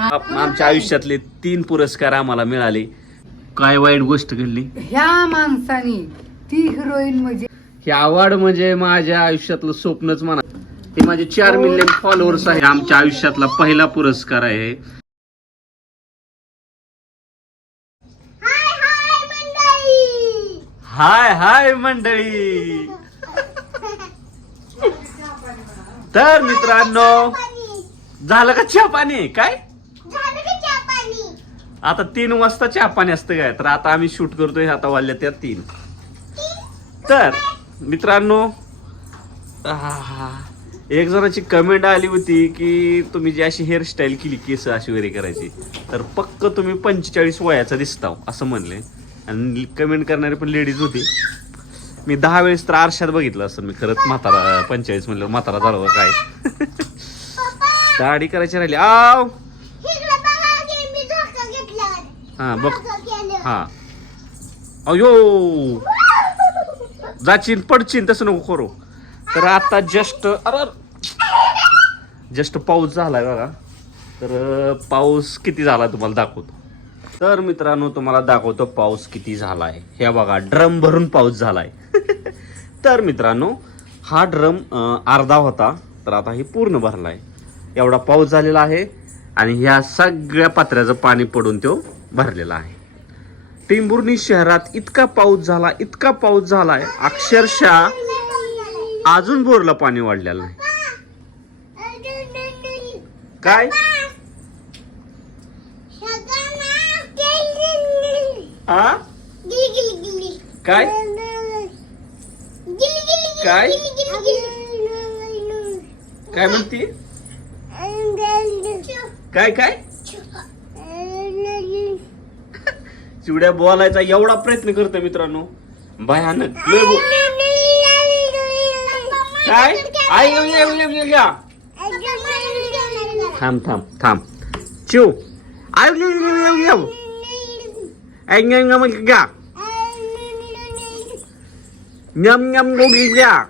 आप- आमच्या आयुष्यातले तीन पुरस्कार आम्हाला मिळाले. काय वाईट गोष्ट घडली? ह्या माणसाने ती हिरोईन म्हणजे हे अवॉर्ड म्हणजे माझ्या आयुष्यातलं स्वप्नच म्हणा. हे माझे चार मिलियन फॉलोअर्स आहे आमच्या आयुष्यातला पहिला पुरस्कार आहे. हाय हाय मंडळी! तर मित्रांनो झालं का चहा पाणी? काय? आता तीन वाजता चहा पाणी असतं काय? तर आता आम्ही शूट करतोय आता वाजल्या त्या तीन. तर मित्रांनो एक जणाची कमेंट आली होती की तुम्ही जी अशी हेअरस्टाईल केली केस अशी वगैरे करायची तर पक्क तुम्ही पंचेचाळीस वयाचा दिसताव असं म्हणले. आणि कमेंट करणारी पण लेडीज होती. मी दहा वेळेस तर आरशात बघितलं असं मी खरंच म्हातारा पंचेचाळीस म्हणलं म्हातारा झालो काय. दाढी करायची राहिली. आव! हा बघ. हा. अयो! जाचीन पडचीन तसं नको करू. तर आता जस्ट अरे जस्ट पाऊस झालाय बघा. तर पाऊस किती झाला तुम्हाला दाखवतो. तर मित्रांनो तुम्हाला दाखवतो पाऊस किती झालाय. हे बघा ड्रम भरून पाऊस झालाय. तर मित्रांनो हा ड्रम अर्धा होता. तर आता हे पूर्ण भरलाय. एवढा पाऊस झालेला आहे. आणि ह्या सगळ्या पात्र्याचं पाणी पडून तो भरलेला आहे. टेंभुर्णी शहरात इतका पाऊस झाला इतका पाऊस झालाय अक्षरशः अजून बोरला पाणी वाढलेलं नाही. काय? काय? काय? काय म्हणते? काय काय? चिवड्या बोलायचा एवढा प्रयत्न करतो मित्रांनो. भयानक. काय? आई थांब थांब थांब. चिव. आय येऊ, येऊ, येऊ, येऊ. आई, न्या, न्या, मग घ्या. न्याम न्याम गोगी घ्या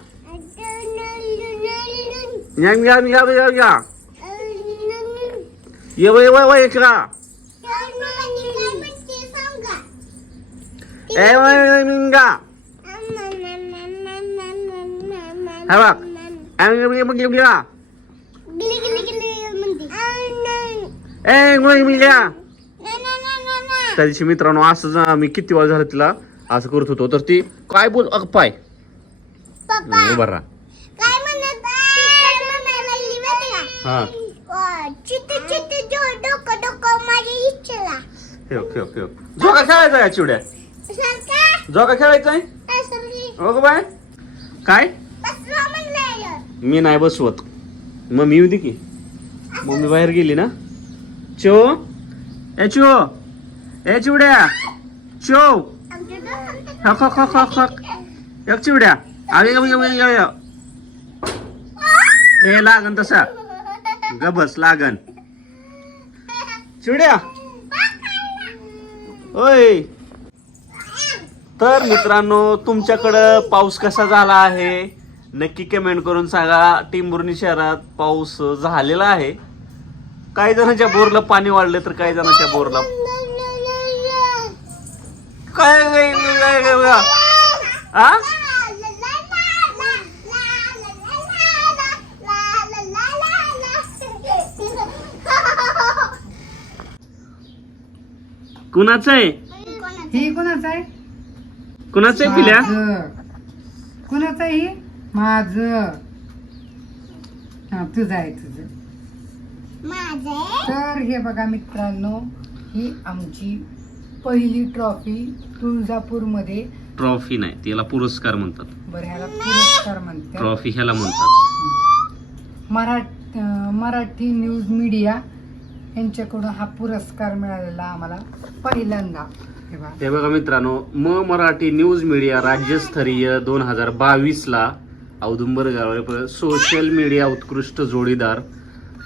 न्याम न्याम या. ए वय, वय, मिंगा हे बघ आई, येऊ, येऊ, येऊ, ए वय, मिंगा त्या दिवशी मित्रांनो असं जा- मी किती वेळ झालं तिला असं करत होतो तर ती काय बोल अग पाय उभा राहा हा खेळ खेळ खेळ जोका खेळायचा आहे चिवड्या जोका खेळायचंय? आहे हो बाय काय? मी नाही बसवत. मम्मी येऊ दे की. मम्मी बाहेर गेली ना? चो. ए चो. ए चिवड्या. चो. हक हक हक हक हक एक चिवड्या. आगे ए लागन तसा. गबस लागन. चिवड्या. ओय. तर मित्रांनो तुमच्याकडं पाऊस कसा झाला आहे? नक्की कमेंट करून सांगा. टिंबुर्णी शहरात पाऊस झालेला आहे. काही जणांच्या बोरला पाणी वाढलं तर काही जणांच्या बोरला काय काय- कुणाचं आहे? ही कोणाचं आहे? कुणाचं आहे पिल्या? माझं. कोणाचं आहे ही माझ. हा तुझं आहे तुझं. तर हे बघा मित्रांनो ही आमची पहिली ट्रॉफी तुळजापूरमध्ये ट्रॉफी नाही त्याला पुरस्कार म्हणतात. बरं ह्याला पुरस्कार म्हणतात. ट्रॉफी ह्याला म्हणतात. मराठी न्यूज मीडिया यांच्याकडून हा पुरस्कार मिळालेला आम्हाला पहिल्यांदा. हे बघा. मित्रांनो म मराठी न्यूज मीडिया राज्यस्तरीय दोन हजार बावीस ला औदुंबर गावावर सोशल मीडिया उत्कृष्ट जोडीदार.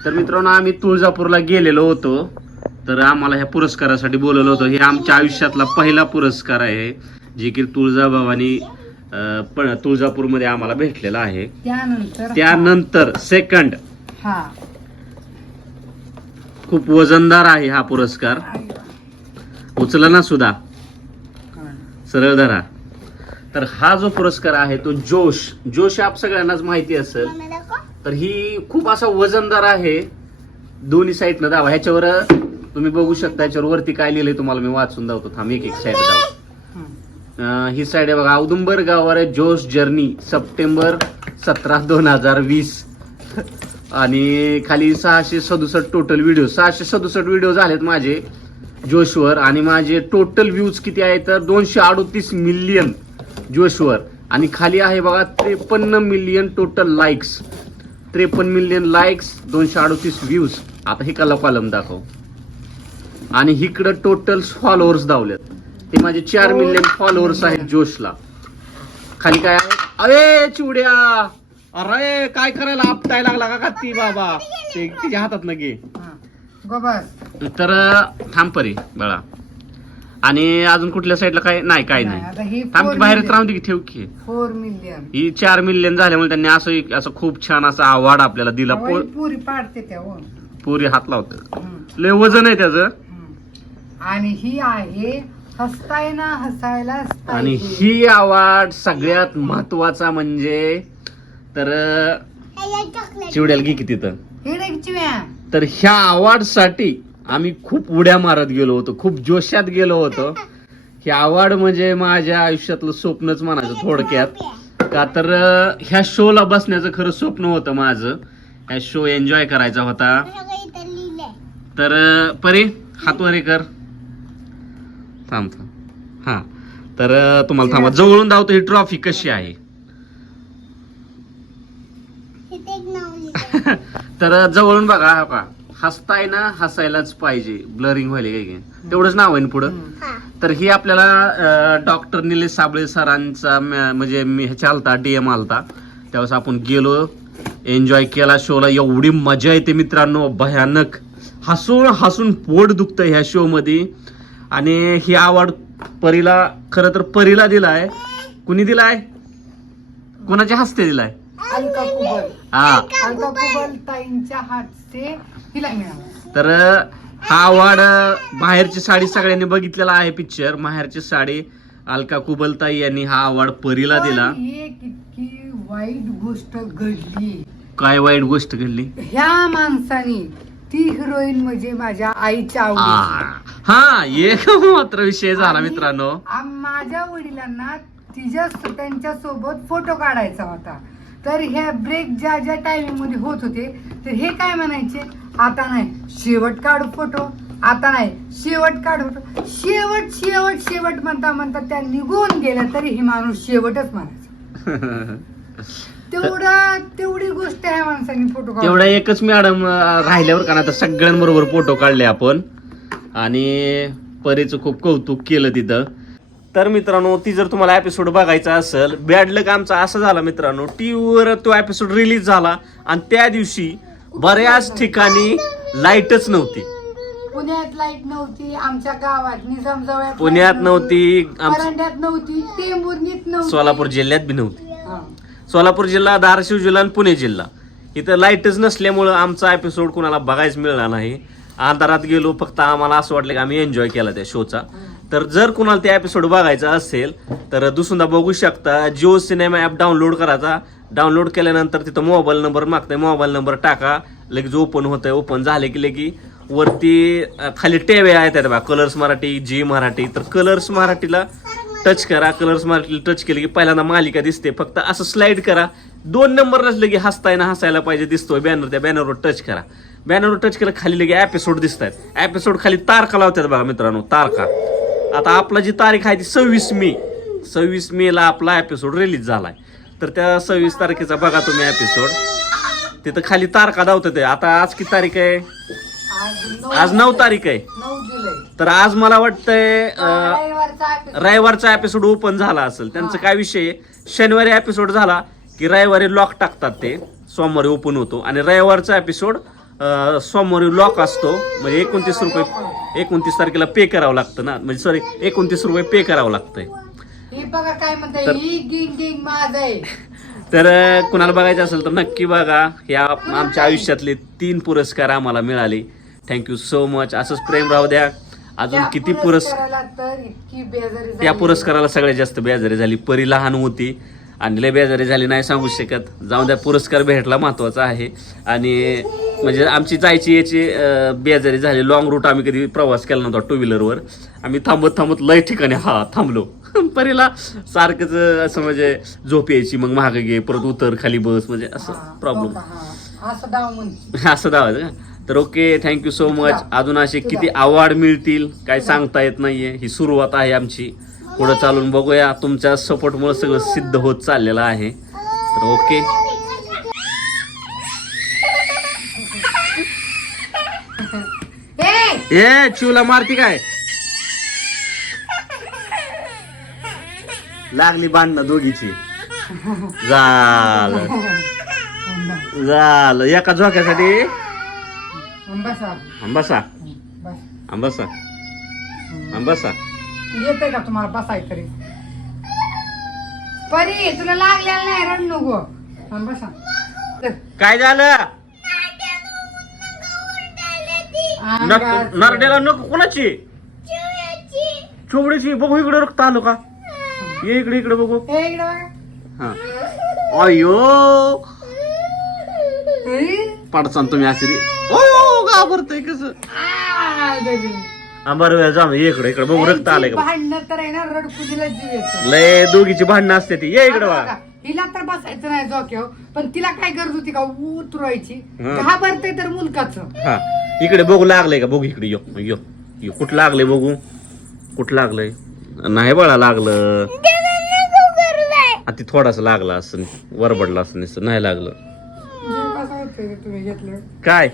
तर मित्रांनो आम्ही तुळजापूरला गेलेलो होतो. तर आम्हाला ह्या पुरस्कारासाठी बोलवलं होतं. हे आमच्या आयुष्यातला पहिला पुरस्कार आहे जे की तुळजाभवानी पण तुळजापूरमध्ये आम्हाला भेटलेला आहे. त्यानंतर त्यानंतर सेकंड हा. खूप वजनदार आहे हा पुरस्कार. उचला ना सुद्धा सरळ धरा. तर हा जो पुरस्कार आहे तो जोश. जोश आप सगळ्यांनाच माहिती असेल. तर ही खूप असा वजनदार आहे. दोन्ही साईडनं दावा. ह्याच्यावर तुम्ही बघू शकता ह्याच्यावर वरती काय लिहिलंय तुम्हाला मी वाचून दावतो. थांब एक एक साईड दाव. ही. साईड आहे बघा. औदुंबर गावावर आहे जोश जर्नी. सप्टेंबर सतरा दोन हजार वीस. आणि खाली सहाशे सदुसष्ट टोटल व्हिडिओ सहाशे सदुसष्ट व्हिडिओ झालेत माझे. जोशवर आणि माझे टोटल व्ह्यूज किती आहे तर दोनशे अडोतीस मिलियन जोशवर. आणि खाली आहे बघा त्रेपन्न मिलियन टोटल लाईक्स त्रेपन्न मिलियन लाईक्स दोनशे अडोतीस व्ह्यूज आता हे कला कॉलम दाखव. आणि इकडं टोटल फॉलोअर्स दावलेत हे माझे चार मिलियन फॉलोअर्स आहेत जोशला. खाली काय आहे? अरे चिवड्या! अरे काय करायला आपटाय लागला का ती बाबा? ते तिच्या हातात न घे तर थांब परी बाळा. आणि अजून कुठल्या साईडला काय? नाही काय आता नाही. ही थांब की बाहेर million. राहून दे की ठेव की. फोर मिलियन ही चार मिलियन झाल्यामुळे त्यांनी असं एक- असं खूप छान असा अवॉर्ड आपल्याला दिला. पुरी पाडते त्या हो. पुरी हात लावत. लय वजन आहे त्याचं. आणि ही आहे हसताय ना हसायला आणि. ही अवॉर्ड सगळ्यात महत्त्वाचा म्हणजे तर चिवड्याला घे की तिथं. हे रे चिव्या. तर ह्या अवॉर्डसाठी आम्ही खूप उड्या मारत गेलो होतो खूप जोशात गेलो होतो. हे अवॉर्ड म्हणजे माझ्या आयुष्यातलं स्वप्नच म्हणायचं थोडक्यात. का तर ह्या शोला बसण्याचं खरं स्वप्न होतं माझं. ह्या शो एन्जॉय करायचा होता. तर परे परी कर. थांब थांब. हा. तर तुम्हाला थांबा. जवळून धावतो ही ट्रॉफी कशी आहे? तर जवळून बघा हा का हसताय ना हसायलाच पाहिजे. ब्लरिंग व्हायला काय काय तेवढंच नाव आहे ना पुढं. तर ही आपल्याला डॉक्टर निलेश साबळे सरांचा म- म्हणजे मी ह्याच्या आलता डीएम आलता. त्यावेळेस आपण गेलो एन्जॉय केला शोला एवढी मजा येते मित्रांनो. भयानक. हसून हसून पोट दुखतं ह्या शो मध्ये आणि ही आवड परीला खर तर परीला दिलाय. कुणी दिलाय? कोणाच्या हस्ते दिलाय? हा. अलका कुबल ताईंच्या हातचे हिला मिळाला. तर हा अवॉर्ड बाहेरची साडी सगळ्यांनी बघितलेला आहे पिक्चर माहेरची साडी अलका कुबलताई यांनी हा अवॉर्ड परीला दिला. पण एक इतकी वाईट गोष्ट घडली. काय वाईट गोष्ट घडली? ह्या माणसाने ती हिरोईन म्हणजे माझ्या आईच्या आ, हा एक मात्र विषय झाला आणि मित्रांनो. माझ्या वडिलांना तिच्या त्यांच्यासोबत फोटो काढायचा होता. तर ह्या ब्रेक ज्या ज्या टायमिंगमध्ये होत होते तर हे काय म्हणायचे? आता नाही शेवट काढू फोटो आता नाही शेवट काढू फोटो शेवट शेवट शेवट म्हणता म्हणता त्या निघून गेल्या तरी हे माणूस शेवटच म्हणायचा. तेवढा तेवढी गोष्ट आहे माणसाने फोटो काढ तेवढा एकच मॅडम राहिल्यावर का ना तर सगळ्यांबरोबर फोटो काढले आपण. आणि परीचं खूप कौतुक केलं तिथं. तर मित्रांनो ती जर तुम्हाला एपिसोड बघायचा असेल बॅड लक आमचा असं झाला मित्रांनो टीव्हीवर तो एपिसोड रिलीज झाला आणि त्या दिवशी बऱ्याच ठिकाणी लाईटच नव्हती. पुण्यात लाइट नव्हती आमच्या गावात निजामजवळ पुण्यात नव्हती आम- परांड्यात नव्हती टेंभुर्णीत नव्हती. सोलापूर जिल्ह्यात बी नव्हती. हा. सोलापूर जिल्हा धाराशिव जिल्हा आणि पुणे जिल्हा. इथं लाईटच नसल्यामुळं आमचा एपिसोड कुणाला बघायच मिळणार नाही. अंधारात गेलो फक्त आम्हाला असं वाटलं की आम्ही एन्जॉय केला त्या शोचा तर जर कुणाला ते एपिसोड बघायचा असेल तर दुसऱ्यांदा बघू शकता. जिओ सिनेमा ॲप डाउनलोड करायचा डाउनलोड केल्यानंतर तिथं मोबाईल नंबर मागतंय. मोबाईल नंबर टाका. लगेच ओपन होतंय. ओपन झाले की लगे वरती खाली टेवे आहेत बा कलर्स मराठी जी मराठी. तर कलर्स मराठीला टच करा. कलर्स मराठीला टच केलं की पहिल्यांदा मालिका दिसते. फक्त असं स्लाईड करा. दोन नंबर नसले की हसताय ना हसायला पाहिजे दिसतोय. बॅनर त्या बॅनरवर टच करा. बॅनरवर टच केलं खाली लगे एपिसोड दिसत आहेत एपिसोड खाली तारखा लावतात बघा मित्रांनो. तारखा. आता आपला जी तारीख आहे ती सव्वीस मे. सव्वीस मे ला आपला एपिसोड रिलीज झालाय. तर त्या सव्वीस तारखेचा बघा तुम्ही एपिसोड तिथं खाली तारखा दावतात आता आज किती तारीख आहे? आज नऊ तारीख आहे. तर आज मला वाटतंय रविवारचा रविवारचा एपिसोड ओपन झाला असेल. त्यांचं काय विषय आहे? शनिवारी एपिसोड झाला की रविवारी लॉक टाकतात ते. सोमवारी ओपन होतो. आणि रविवारचा एपिसोड सोमवारी लॉक असतो. म्हणजे एकोणतीस रुपये एकोणतीस तारखेला पे करावं लागतं ना. म्हणजे सॉरी एकोणतीस रुपये पे करावं लागतंय. हे बघा काय म्हणताय तर- ही गिंग गिंग माझ आहे. तर अं, कुणाला बघायचं असेल तर नक्की बघा. ह्या आमच्या आयुष्यातले तीन पुरस्कार आम्हाला मिळाले. थँक्यू सो मच असंच प्रेम राहू द्या. अजून त्या किती पुरस पुरस्काराला तर इतकी बेजारी त्या झाली. पुरस्काराला सगळ्यात जास्त बेजारी झाली. परी लहान होती. आणि लय बेजारी झाली नाही सांगू शकत. जाऊन द्या पुरस्कार भेटला महत्त्वाचा आहे. आणि म्हणजे आमची जायची याची बेजारी झाली. लॉंग रूट आम्ही कधी प्रवास केला नव्हता टू व्हीलरवर आम्ही थांबत थांबत लय ठिकाणी हा थांबलो. परीला सारखंच असं म्हणजे झोप यायची मग मागं गे परत उतर खाली बस म्हणजे असं प्रॉब्लेम हो. असं दावायचं का तर ओके थँक्यू सो मच. अजून असे. किती अवॉर्ड मिळतील काय सांगता येत नाहीये. ही सुरुवात आहे आमची. पुढे चालून बघूया. तुमच्या सपोर्टमुळे सगळं सिद्ध होत चाललेलं आहे. तर ओके. ए चिवला मारती काय? लागली बांधणं दोघीची. झालं. झालं. एका झोक्यासाठी? बसा. आंबासा बस. आंबासा आंबासा येते का तुम्हाला बसाय तरी परी तुला लागलेला नाही रड नको. हा, बसा. काय झालं? अंगात- नरड्याला नको कोणाची? चोबडीची बघू इकडे रक्त आलो का? ये इकडे इकडे बघू. इकडं बघा. हा. अयो ए, पाडसान तुम्ही असे रे. ओ घाबरतय कस? आ, baby. बरं जा ये इकडे इकडे बघू रक्त आलंय का भांडणं तर आहे ना रडकुजीला जीव येतो. लय दोघीची भांडणं असते ती. ये इकडे बघा हिला तर बसायचं नाही झोक्यावर पण तिला काय गरज होती का उतरायची हा. घाबरते तर मुलकाच हा. इकडे बघू लागलंय का? बघू इकडे यो यो यो. कुठं लागलंय बघू? कुठं लागलंय? नाही बाळा लागलं. आता थोडासा लागला असं वरबडला असं नाही लागलं. तुम्ही घेतलं? काय?